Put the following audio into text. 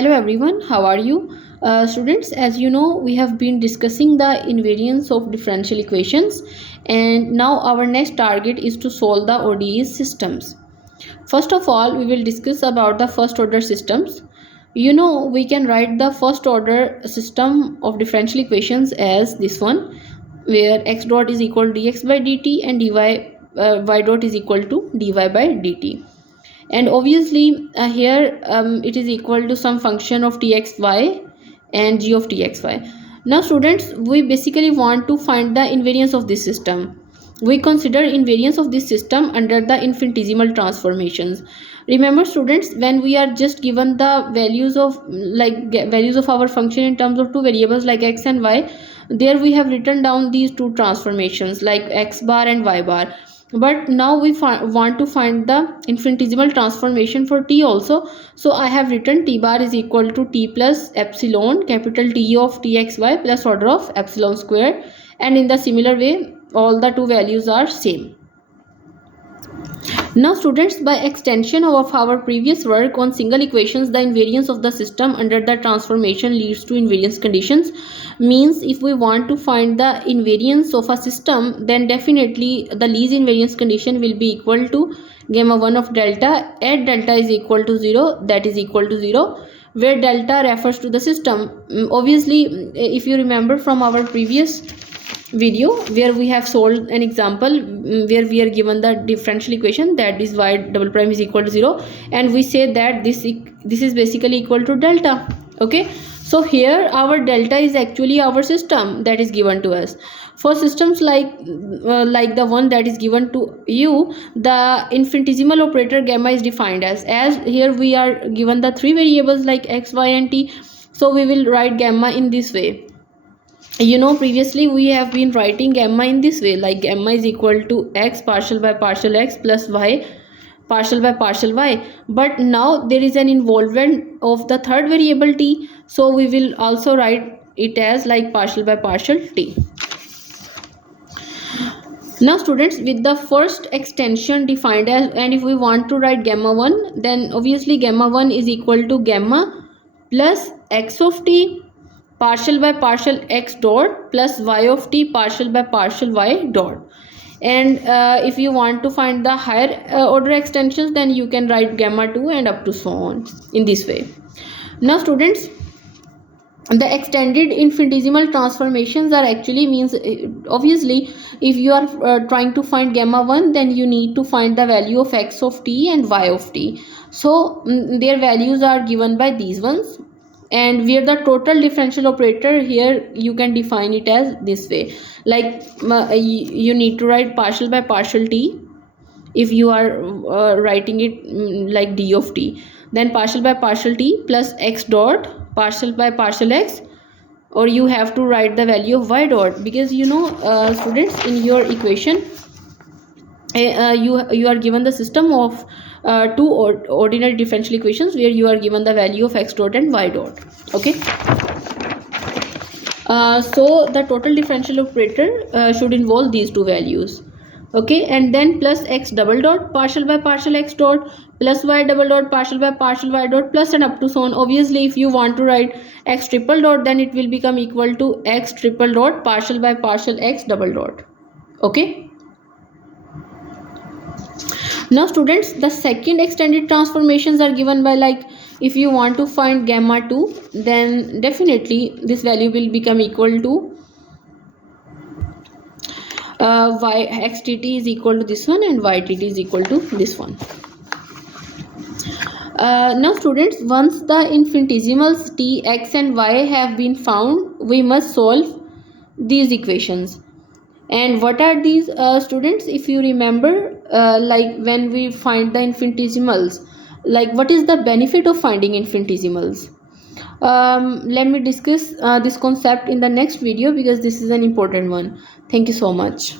Hello everyone, how are you? Students, as you know, we have been discussing the invariance of differential equations, and now our next target is to solve the ODEs systems. First of all, we will discuss about the first order systems. You know, we can write the first order system of differential equations as this one, where x dot is equal to dx by dt and y dot is equal to dy by dt. And obviously here it is equal to some function of txy and g of txy. Now students, we basically want to find the invariance of this system. We consider invariance of this system under the infinitesimal transformations. Remember students, when we are just given the values of values of our function in terms of two variables like x and y, there we have written down these two transformations like x bar and y bar. But now we want to find the infinitesimal transformation for t also. So I have written t bar is equal to t plus epsilon capital T of txy plus order of epsilon square, and in the similar way all the two values are same. Now students, by extension of our previous work on single equations, the invariance of the system under the transformation leads to invariance conditions. Means if we want to find the invariance of a system, then definitely the least invariance condition will be equal to gamma 1 of delta at delta is equal to 0, that is equal to 0, where delta refers to the system. Obviously, if you remember from our previous video where we have solved an example where we are given the differential equation, that is y double prime is equal to 0, and we say that this is basically equal to delta. Okay, so here our delta is actually our system that is given to us. For systems like the one that is given to you, the infinitesimal operator gamma is defined as here we are given the three variables like x, y and t, so we will write gamma in this way. You know, previously we have been writing gamma in this way, like gamma is equal to x partial by partial x plus y partial by partial y. But now there is an involvement of the third variable t, so we will also write it as like partial by partial t. Now students, with the first extension defined as, and if we want to write gamma 1, then obviously gamma 1 is equal to gamma plus x of t partial by partial x dot plus y of t partial by partial y dot. And if you want to find the higher order extensions, then you can write gamma 2 and up to so on in this way. Now students, the extended infinitesimal transformations are actually means obviously if you are trying to find gamma 1, then you need to find the value of x of t and y of t. So their values are given by these ones, and where the total differential operator, here you can define it as this way, like you need to write partial by partial t if you are writing it like d of t, then partial by partial t plus x dot partial by partial x, or you have to write the value of y dot, because you know students, in your equation you are given the system of two ordinary differential equations where you are given the value of x dot and y dot. Okay, so the total differential operator should involve these two values. Okay, and then plus x double dot partial by partial x dot plus y double dot partial by partial y dot plus and up to so on. Obviously if you want to write x triple dot, then it will become equal to x triple dot partial by partial x double dot. Okay, now students, the second extended transformations are given by, like if you want to find gamma 2, then definitely this value will become equal to y xtt is equal to this one and ytt is equal to this one. Now students, once the infinitesimals t, x and y have been found, we must solve these equations. And what are these students? If you remember, like when we find the infinitesimals, like what is the benefit of finding infinitesimals? Let me discuss this concept in the next video, because this is an important one. Thank you so much.